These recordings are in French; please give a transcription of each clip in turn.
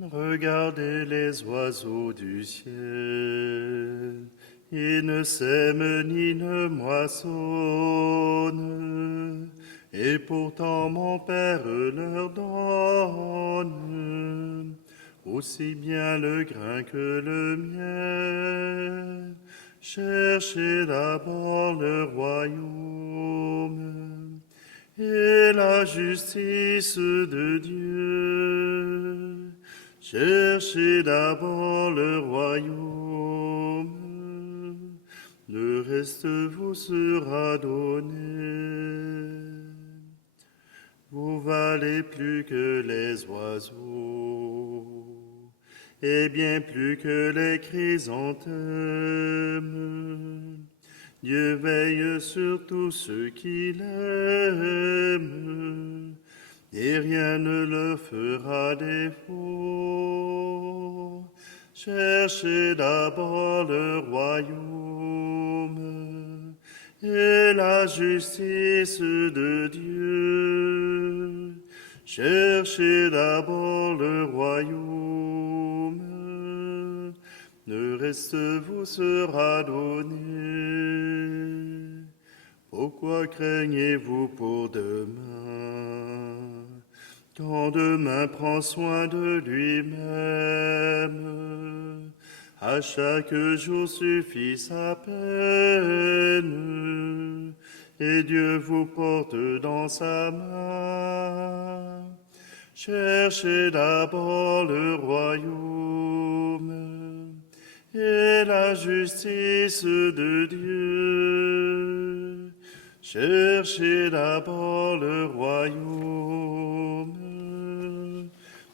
Regardez les oiseaux du ciel, ils ne sèment ni ne moissonnent, et pourtant mon Père leur donne aussi bien le grain que le miel. Cherchez d'abord le royaume et la justice de Dieu. Cherchez d'abord le royaume, le reste vous sera donné. Vous valez plus que les oiseaux, et bien plus que les chrysanthèmes. Dieu veille sur tous ceux qui l'aiment, et rien ne leur fera défaut. Cherchez d'abord le royaume et la justice de Dieu. Cherchez d'abord le royaume, le reste vous sera donné. Pourquoi craignez-vous pour demain, quand demain prend soin de lui-même? À chaque jour suffit sa peine, et Dieu vous porte dans sa main. Cherchez d'abord le royaume et la justice de Dieu. Cherchez d'abord le royaume,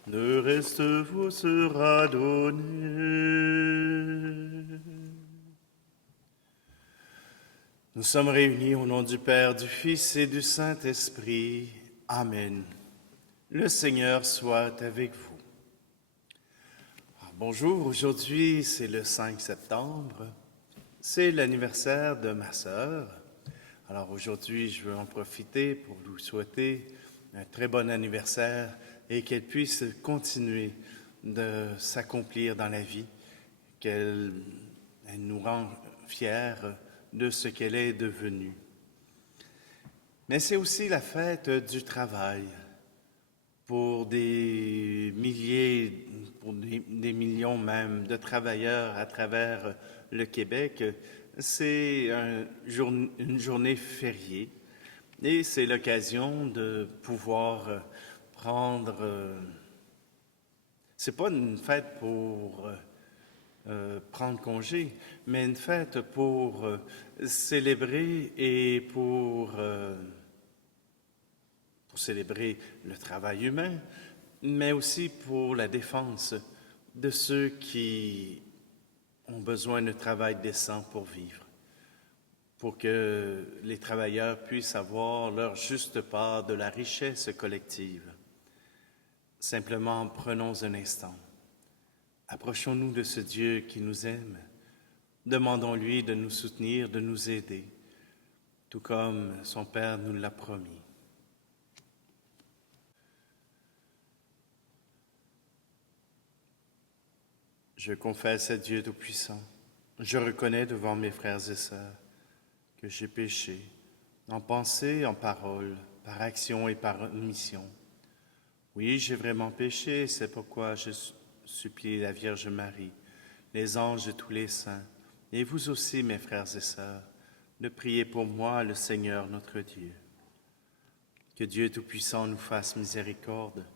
le reste vous sera donné. Nous sommes réunis au nom du Père, du Fils et du Saint-Esprit. Amen. Le Seigneur soit avec vous. Bonjour, aujourd'hui c'est le 5 septembre, c'est l'anniversaire de ma sœur. Alors aujourd'hui, je veux en profiter pour vous souhaiter un très bon anniversaire et qu'elle puisse continuer de s'accomplir dans la vie, qu'elle nous rend fiers de ce qu'elle est devenue. Mais c'est aussi la fête du travail. Pour des milliers, pour des millions même de travailleurs à travers le Québec, c'est une journée fériée et c'est l'occasion de pouvoir prendre... c'est pas une fête pour prendre congé, mais une fête pour célébrer et pour célébrer le travail humain, mais aussi pour la défense de ceux qui ont besoin d'un travail décent pour vivre, pour que les travailleurs puissent avoir leur juste part de la richesse collective. Simplement, prenons un instant. Approchons-nous de ce Dieu qui nous aime. Demandons-lui de nous soutenir, de nous aider, tout comme son Père nous l'a promis. Je confesse à Dieu Tout-Puissant, je reconnais devant mes frères et sœurs que j'ai péché, en pensée, en parole, par action et par omission. Oui, j'ai vraiment péché, c'est pourquoi je supplie la Vierge Marie, les anges et tous les saints, et vous aussi, mes frères et sœurs, de prier pour moi, le Seigneur notre Dieu. Que Dieu Tout-Puissant nous fasse miséricorde,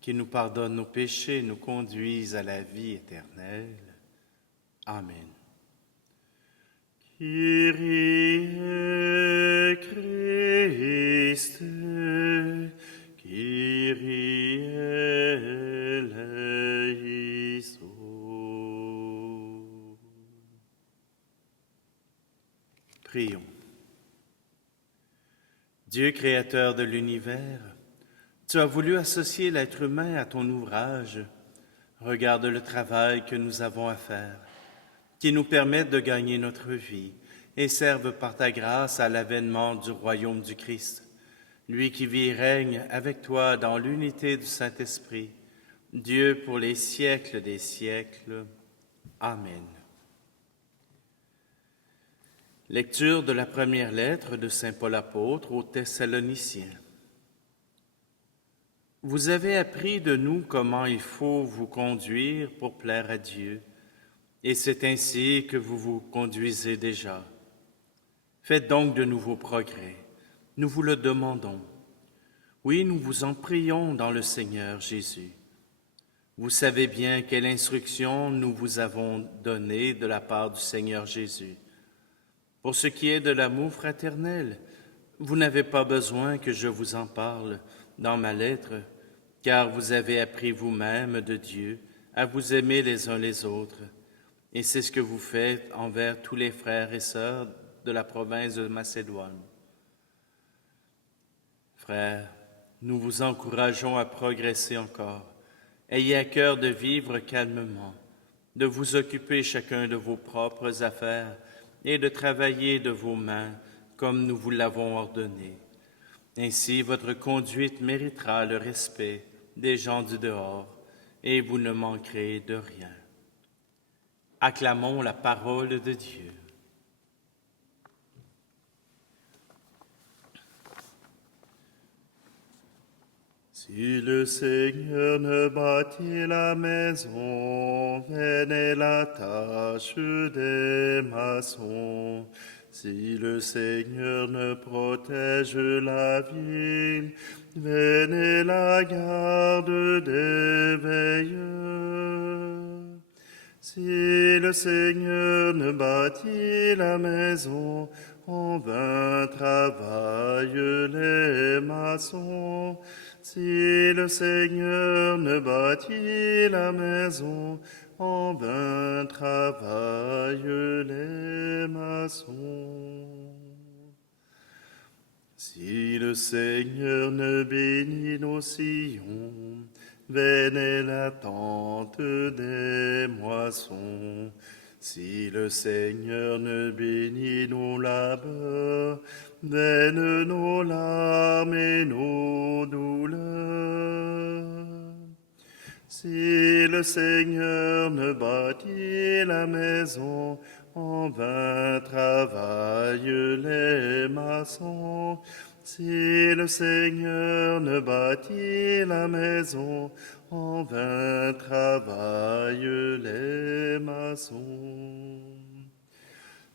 qu'il nous pardonne nos péchés, nous conduise à la vie éternelle. Amen. Kyrie Christe, Kyrie eleison. Prions. Dieu créateur de l'univers, tu as voulu associer l'être humain à ton ouvrage. Regarde le travail que nous avons à faire, qui nous permette de gagner notre vie et serve par ta grâce à l'avènement du royaume du Christ, lui qui vit et règne avec toi dans l'unité du Saint-Esprit, Dieu pour les siècles des siècles. Amen. Lecture de la première lettre de saint Paul apôtre aux Thessaloniciens. Vous avez appris de nous comment il faut vous conduire pour plaire à Dieu, et c'est ainsi que vous vous conduisez déjà. Faites donc de nouveaux progrès, nous vous le demandons. Oui, nous vous en prions dans le Seigneur Jésus. Vous savez bien quelle instruction nous vous avons donnée de la part du Seigneur Jésus. Pour ce qui est de l'amour fraternel, vous n'avez pas besoin que je vous en parle dans ma lettre, car vous avez appris vous-même de Dieu à vous aimer les uns les autres, et c'est ce que vous faites envers tous les frères et sœurs de la province de Macédoine. Frères, nous vous encourageons à progresser encore. Ayez à cœur de vivre calmement, de vous occuper chacun de vos propres affaires et de travailler de vos mains comme nous vous l'avons ordonné. Ainsi, votre conduite méritera le respect des gens du dehors et vous ne manquerez de rien. Acclamons la parole de Dieu. Si le Seigneur ne bâtit la maison, vaine est la tâche des maçons. Si le Seigneur ne protège la ville, vaine est la garde des veilleurs. Si le Seigneur ne bâtit la maison, en vain travaillent les maçons. Si le Seigneur ne bâtit la maison, en vain travaillent les maçons. Si le Seigneur ne bénit nos sillons, vaine est l'attente des moissons. Si le Seigneur ne bénit nos labeurs, vaines nos larmes et nos douleurs. Si le Seigneur ne bâtit la maison, en vain travaillent les maçons. Si le Seigneur ne bâtit la maison, en vain travaillent les maçons.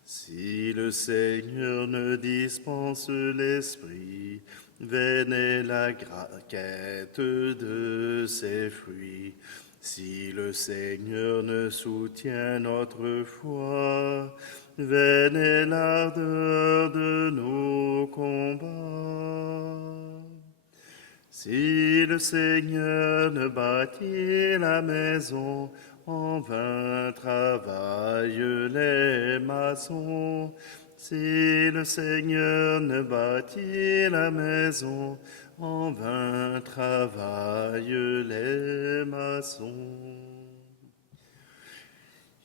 Si le Seigneur ne dispense l'esprit, vaine est la quête de ses fruits. Si le Seigneur ne soutient notre foi, vaine est l'ardeur de nos combats. Si le Seigneur ne bâtit la maison, en vain travaillent les maçons. Si le Seigneur ne bâtit la maison, en vain travaillent les maçons.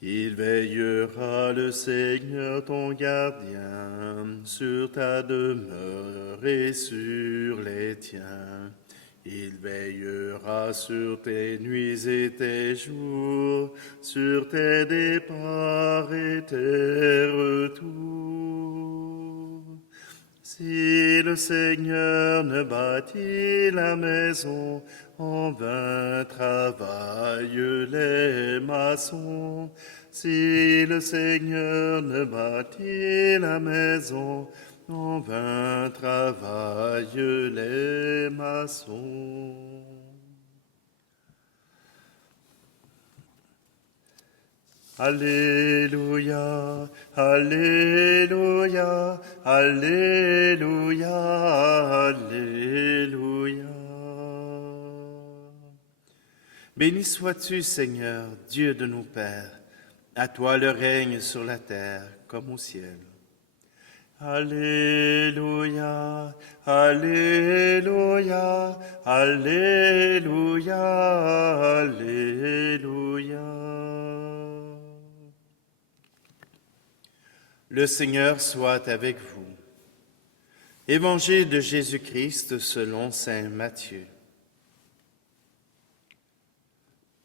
Il veillera le Seigneur ton gardien sur ta demeure et sur les tiens. Il veillera sur tes nuits et tes jours, sur tes départs et tes retours. Si le Seigneur ne bâtit la maison, en vain travaillent les maçons. Si le Seigneur ne bâtit la maison, en vain travaillent les maçons. Alléluia, Alléluia, Alléluia, Alléluia. Béni sois-tu, Seigneur, Dieu de nos pères. À toi le règne sur la terre comme au ciel. Alléluia, Alléluia, Alléluia, Alléluia. Le Seigneur soit avec vous. Évangile de Jésus-Christ selon saint Matthieu.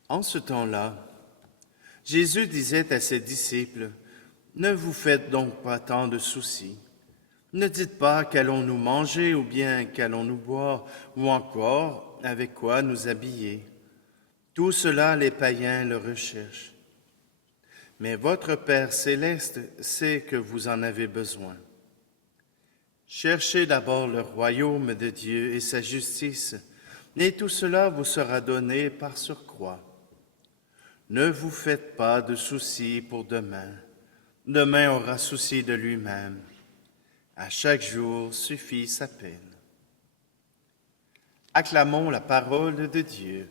En ce temps-là, Jésus disait à ses disciples, « Ne vous faites donc pas tant de soucis. Ne dites pas qu'allons-nous manger ou bien qu'allons-nous boire ou encore avec quoi nous habiller. Tout cela, les païens le recherchent. Mais votre Père céleste sait que vous en avez besoin. Cherchez d'abord le royaume de Dieu et sa justice, et tout cela vous sera donné par surcroît. Ne vous faites pas de soucis pour demain. Demain aura souci de lui-même. À chaque jour suffit sa peine. » Acclamons la parole de Dieu.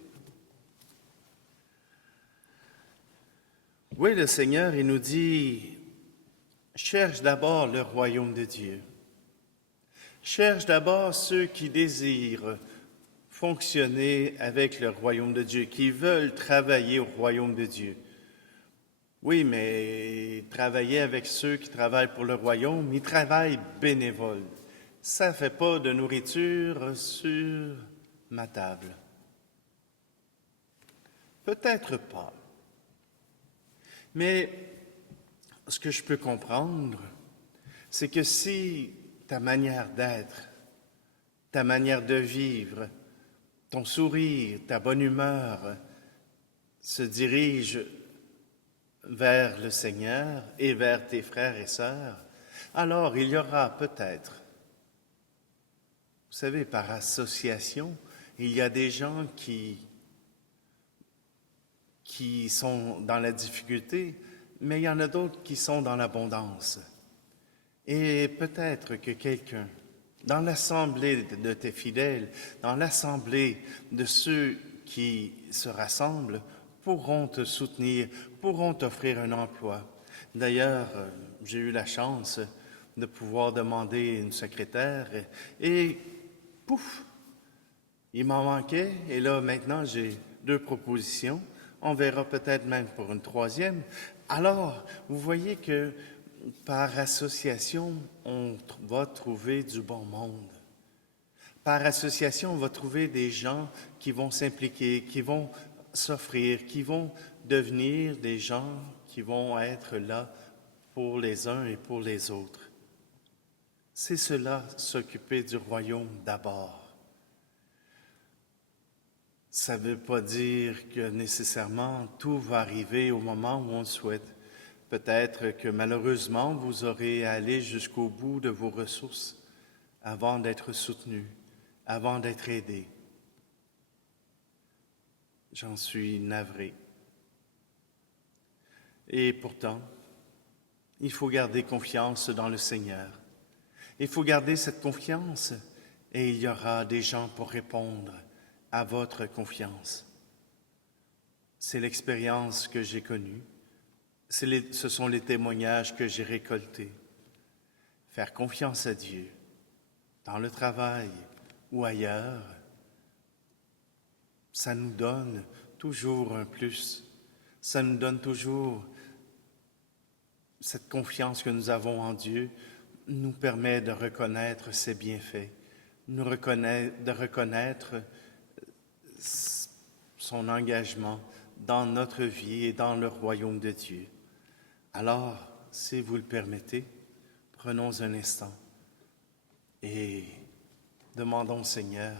Oui, le Seigneur, il nous dit, cherche d'abord le royaume de Dieu. Cherche d'abord ceux qui désirent fonctionner avec le royaume de Dieu, qui veulent travailler au royaume de Dieu. Oui, mais travailler avec ceux qui travaillent pour le royaume, ils travaillent bénévoles. Ça ne fait pas de nourriture sur ma table. Peut-être pas. Mais ce que je peux comprendre, c'est que si ta manière d'être, ta manière de vivre, ton sourire, ta bonne humeur se dirige vers le Seigneur et vers tes frères et sœurs, alors il y aura peut-être, vous savez, par association, il y a des gens qui sont dans la difficulté, mais il y en a d'autres qui sont dans l'abondance. Et peut-être que quelqu'un, dans l'assemblée de tes fidèles, dans l'assemblée de ceux qui se rassemblent, pourront te soutenir, pourront t'offrir un emploi. D'ailleurs, j'ai eu la chance de pouvoir demander une secrétaire et pouf, il m'en manquait et là maintenant j'ai 2 propositions. On verra peut-être même pour une 3e. Alors, vous voyez que par association, on va trouver du bon monde. Par association, on va trouver des gens qui vont s'impliquer, qui vont s'offrir, qui vont devenir des gens qui vont être là pour les uns et pour les autres. C'est cela, s'occuper du royaume d'abord. Ça ne veut pas dire que nécessairement tout va arriver au moment où on le souhaite. Peut-être que malheureusement, vous aurez à aller jusqu'au bout de vos ressources avant d'être soutenu, avant d'être aidé. J'en suis navré. Et pourtant, il faut garder confiance dans le Seigneur. Il faut garder cette confiance et il y aura des gens pour répondre à votre confiance. C'est l'expérience que j'ai connue. Ce sont les témoignages que j'ai récoltés. Faire confiance à Dieu, dans le travail ou ailleurs, ça nous donne toujours un plus. Ça nous donne toujours cette confiance que nous avons en Dieu, nous permet de reconnaître ses bienfaits, de reconnaître son engagement dans notre vie et dans le royaume de Dieu. Alors, si vous le permettez, prenons un instant et demandons au Seigneur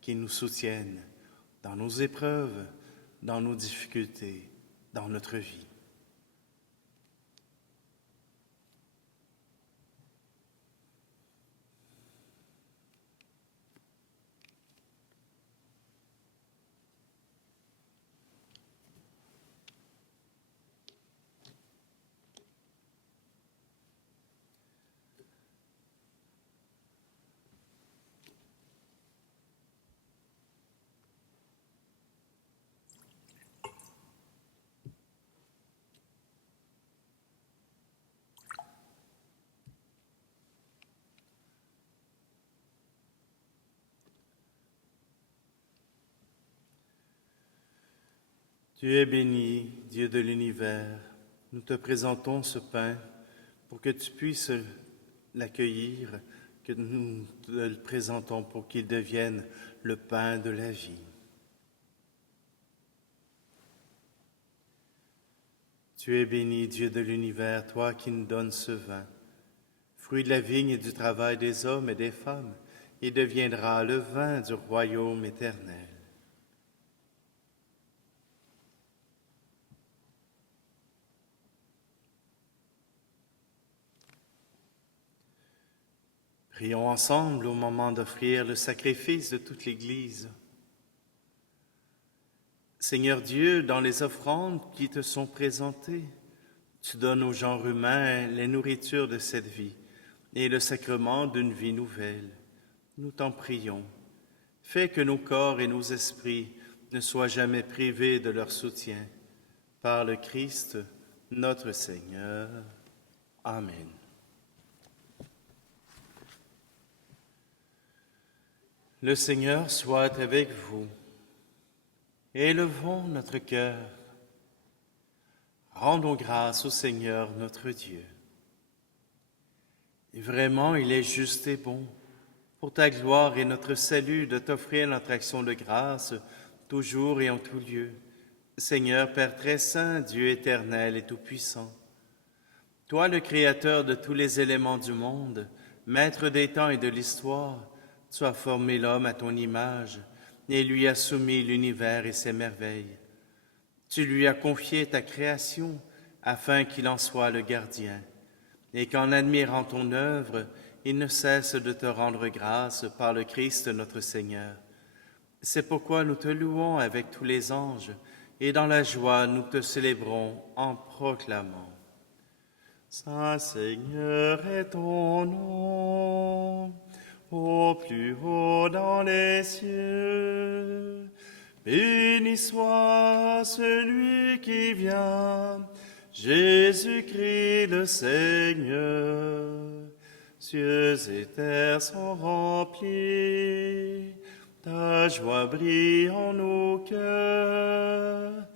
qu'il nous soutienne dans nos épreuves, dans nos difficultés, dans notre vie. Tu es béni, Dieu de l'univers. Nous te présentons ce pain pour que tu puisses l'accueillir, que nous te le présentons pour qu'il devienne le pain de la vie. Tu es béni, Dieu de l'univers, toi qui nous donnes ce vin, fruit de la vigne et du travail des hommes et des femmes. Il deviendra le vin du royaume éternel. Prions ensemble au moment d'offrir le sacrifice de toute l'Église. Seigneur Dieu, dans les offrandes qui te sont présentées, tu donnes aux genres humains les nourritures de cette vie et le sacrement d'une vie nouvelle. Nous t'en prions. Fais que nos corps et nos esprits ne soient jamais privés de leur soutien. Par le Christ, notre Seigneur. Amen. Le Seigneur soit avec vous. Élevons notre cœur. Rendons grâce au Seigneur notre Dieu. Et vraiment, il est juste et bon, pour ta gloire et notre salut, de t'offrir notre action de grâce, toujours et en tout lieu. Seigneur Père très saint, Dieu éternel et tout-puissant, toi le Créateur de tous les éléments du monde, Maître des temps et de l'histoire, tu as formé l'homme à ton image et lui as soumis l'univers et ses merveilles. Tu lui as confié ta création afin qu'il en soit le gardien, et qu'en admirant ton œuvre, il ne cesse de te rendre grâce par le Christ notre Seigneur. C'est pourquoi nous te louons avec tous les anges, et dans la joie nous te célébrons en proclamant. Saint Seigneur est ton nom, au plus haut dans les cieux. Béni soit celui qui vient, Jésus-Christ le Seigneur. Cieux et terre sont remplis, ta joie brille en nos cœurs.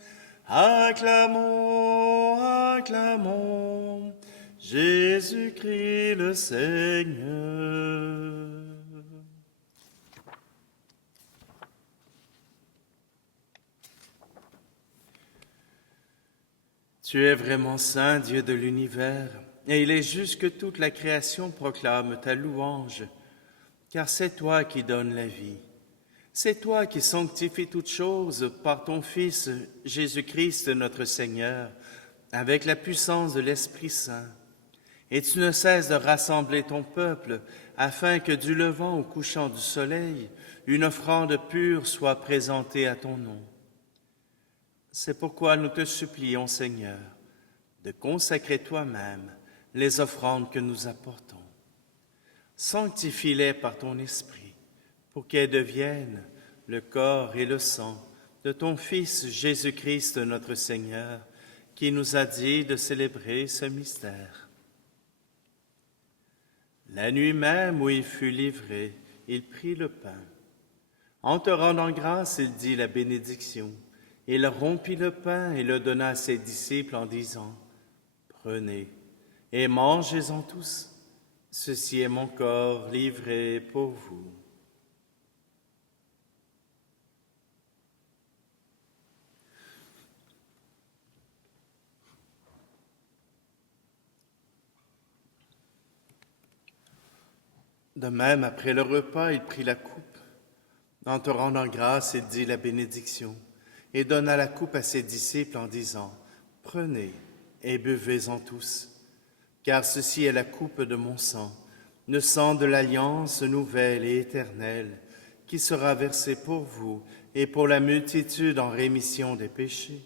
Acclamons, acclamons, Jésus-Christ le Seigneur. Tu es vraiment saint, Dieu de l'univers, et il est juste que toute la création proclame ta louange, car c'est toi qui donnes la vie. C'est toi qui sanctifies toutes choses par ton Fils Jésus-Christ notre Seigneur, avec la puissance de l'Esprit Saint. Et tu ne cesses de rassembler ton peuple, afin que du levant au couchant du soleil, une offrande pure soit présentée à ton nom. C'est pourquoi nous te supplions, Seigneur, de consacrer toi-même les offrandes que nous apportons. Sanctifie-les par ton Esprit, pour qu'elles deviennent le corps et le sang de ton Fils Jésus-Christ notre Seigneur, qui nous a dit de célébrer ce mystère. La nuit même où il fut livré, il prit le pain. En te rendant grâce, il dit la bénédiction. Il rompit le pain et le donna à ses disciples en disant, « Prenez et mangez-en tous. Ceci est mon corps livré pour vous. » De même, après le repas, il prit la coupe. En te rendant grâce, il dit la bénédiction et donna la coupe à ses disciples en disant, « Prenez et buvez-en tous, car ceci est la coupe de mon sang, le sang de l'alliance nouvelle et éternelle, qui sera versé pour vous et pour la multitude en rémission des péchés.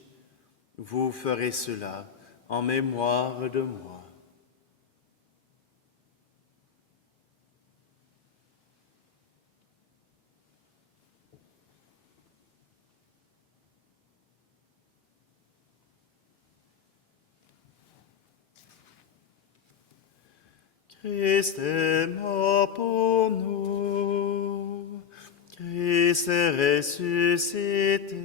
Vous ferez cela en mémoire de moi. » Christ est mort pour nous, Christ est ressuscité,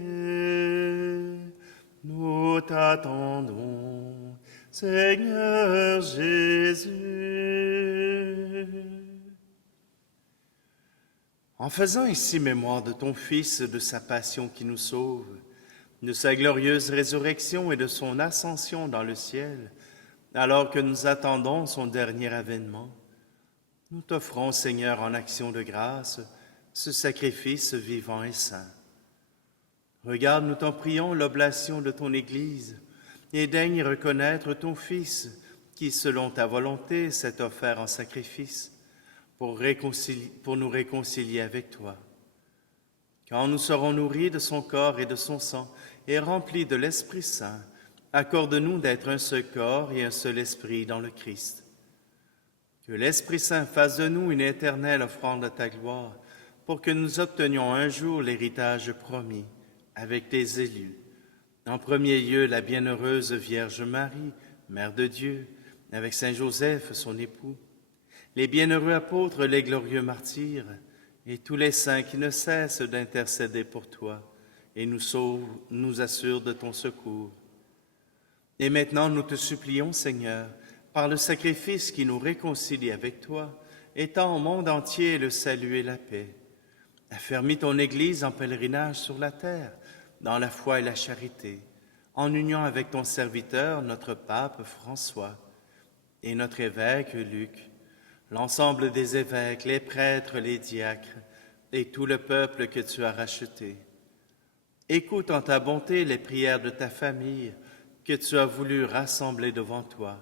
nous t'attendons, Seigneur Jésus. En faisant ici mémoire de ton Fils et de sa passion qui nous sauve, de sa glorieuse résurrection et de son ascension dans le ciel, alors que nous attendons son dernier avènement. Nous t'offrons, Seigneur, en action de grâce, ce sacrifice vivant et saint. Regarde, nous t'en prions, l'oblation de ton Église, et daigne reconnaître ton Fils, qui, selon ta volonté, s'est offert en sacrifice, pour nous réconcilier avec toi. Quand nous serons nourris de son corps et de son sang, et remplis de l'Esprit Saint, accorde-nous d'être un seul corps et un seul esprit dans le Christ. Que l'Esprit Saint fasse de nous une éternelle offrande à ta gloire, pour que nous obtenions un jour l'héritage promis avec tes élus. En premier lieu, la bienheureuse Vierge Marie, Mère de Dieu, avec Saint Joseph, son époux, les bienheureux apôtres, les glorieux martyrs, et tous les saints qui ne cessent d'intercéder pour toi et nous sauvent, nous assurent de ton secours. Et maintenant, nous te supplions, Seigneur, par le sacrifice qui nous réconcilie avec toi, étends au monde entier le salut et la paix. Affermis ton Église en pèlerinage sur la terre, dans la foi et la charité, en union avec ton serviteur, notre pape François, et notre évêque Luc, l'ensemble des évêques, les prêtres, les diacres, et tout le peuple que tu as racheté. Écoute en ta bonté les prières de ta famille que tu as voulu rassembler devant toi.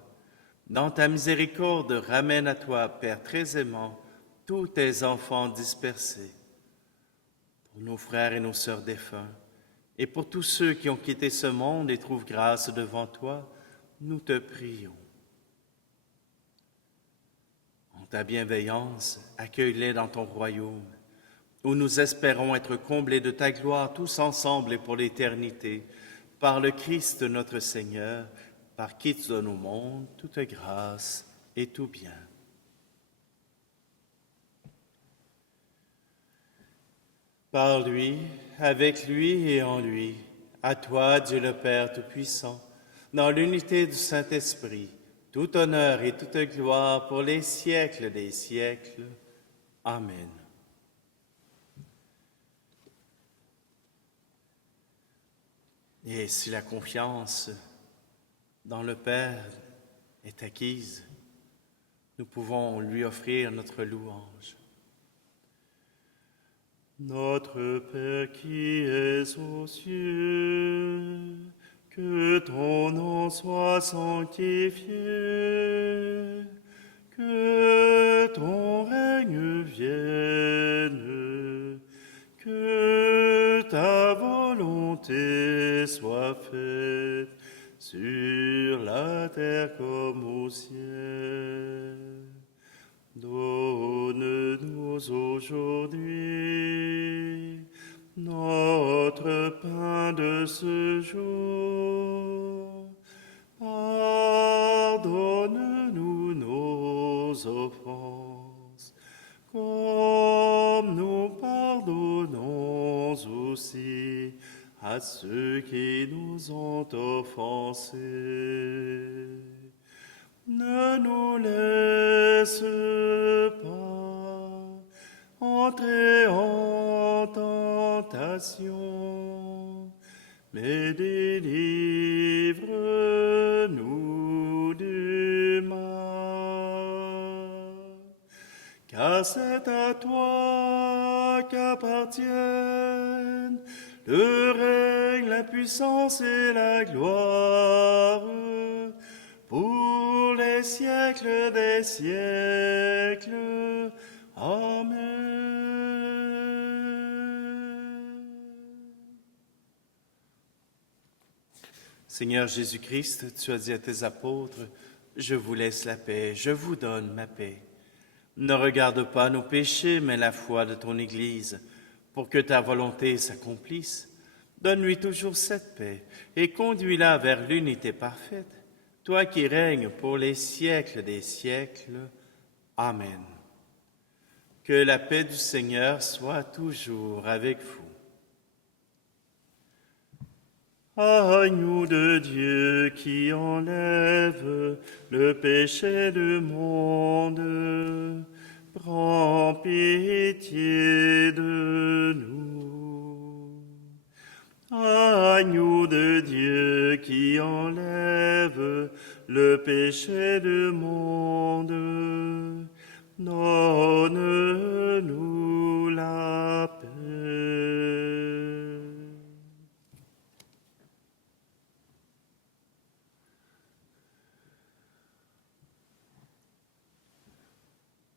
Dans ta miséricorde, ramène à toi, Père très aimant, tous tes enfants dispersés. Pour nos frères et nos sœurs défunts, et pour tous ceux qui ont quitté ce monde et trouvent grâce devant toi, nous te prions. En ta bienveillance, accueille-les dans ton royaume, où nous espérons être comblés de ta gloire tous ensemble et pour l'éternité, par le Christ notre Seigneur, par qui tu donnes au monde toute grâce et tout bien. Par lui, avec lui et en lui, à toi, Dieu le Père Tout-Puissant, dans l'unité du Saint-Esprit, tout honneur et toute gloire pour les siècles des siècles. Amen. Et si la confiance dans le Père est acquise, nous pouvons lui offrir notre louange. Notre Père qui es aux cieux, que ton nom soit sanctifié, que ton règne vienne, que ta volonté soit faite sur la terre comme au ciel. Donne-nous aujourd'hui notre pain de ce jour. Pardonne-nous nos offenses, comme nous pardonnons aussi à ceux qui nous ont offensés. Ne nous laisse pas entrer en tentation, mais délivre-nous du mal. Car c'est à toi qu'appartiennent le règne, la puissance et la gloire, pour les siècles des siècles. Amen. Seigneur Jésus-Christ, tu as dit à tes apôtres, « Je vous laisse la paix, je vous donne ma paix. Ne regarde pas nos péchés, mais la foi de ton Église, pour que ta volonté s'accomplisse. Donne-lui toujours cette paix et conduis-la vers l'unité parfaite. Toi qui règnes pour les siècles des siècles. Amen. Que la paix du Seigneur soit toujours avec vous. Agneau de Dieu qui enlève le péché du monde, prends pitié de nous. Agneau qui enlève le péché du monde, donne-nous la paix.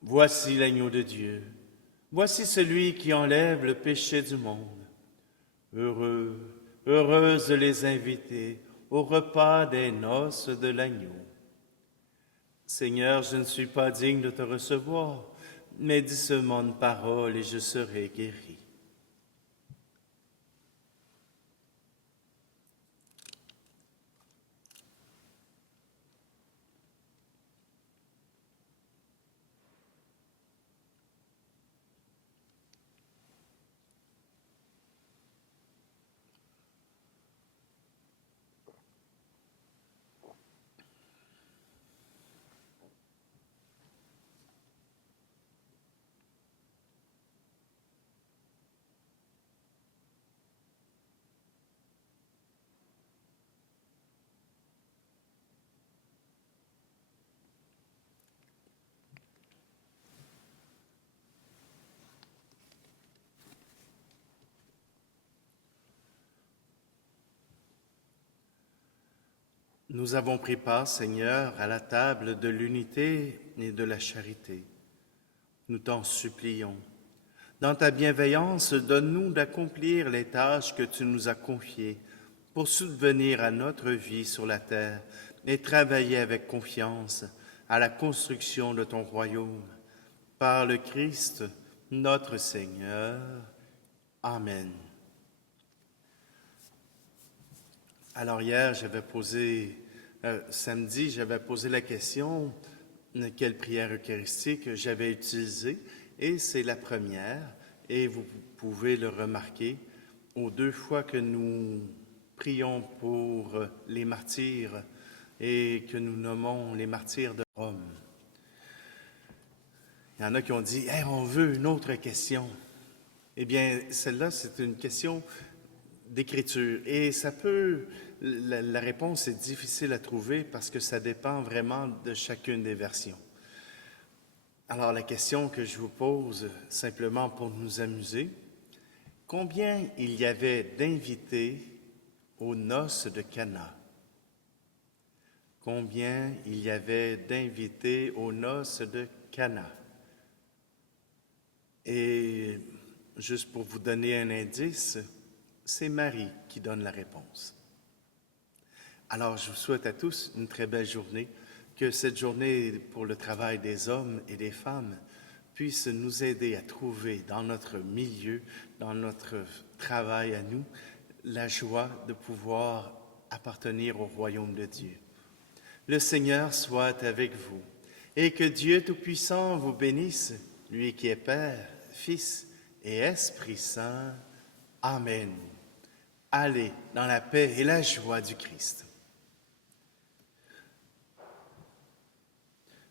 Voici l'agneau de Dieu. Voici celui qui enlève le péché du monde. Heureux, heureuse les invités au repas des noces de l'agneau. Seigneur, je ne suis pas digne de te recevoir, mais dis seulement une parole et je serai guéri. Nous avons pris part, Seigneur, à la table de l'unité et de la charité. Nous t'en supplions. Dans ta bienveillance, donne-nous d'accomplir les tâches que tu nous as confiées pour subvenir à notre vie sur la terre et travailler avec confiance à la construction de ton royaume. Par le Christ, notre Seigneur. Amen. Alors hier, samedi, j'avais posé la question quelle prière eucharistique j'avais utilisée, et c'est la première, et vous pouvez le remarquer aux 2 fois que nous prions pour les martyrs et que nous nommons les martyrs de Rome. Il y en a qui ont dit hey, « on veut une autre question ». Eh bien, celle-là, c'est une question d'écriture. Et la réponse est difficile à trouver parce que ça dépend vraiment de chacune des versions. Alors, la question que je vous pose, simplement pour nous amuser, combien il y avait d'invités aux noces de Cana? Combien il y avait d'invités aux noces de Cana? Et juste pour vous donner un indice, c'est Marie qui donne la réponse. Alors, je vous souhaite à tous une très belle journée, que cette journée pour le travail des hommes et des femmes puisse nous aider à trouver dans notre milieu, dans notre travail à nous, la joie de pouvoir appartenir au royaume de Dieu. Le Seigneur soit avec vous et que Dieu Tout-Puissant vous bénisse, lui qui est Père, Fils et Esprit Saint. Amen. Allez dans la paix et la joie du Christ.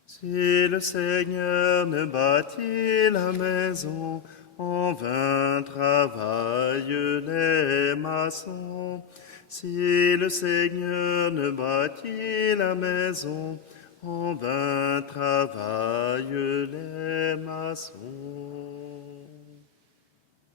Si le Seigneur ne bâtit la maison, en vain travaillent les maçons. Si le Seigneur ne bâtit la maison, en vain travaillent les maçons.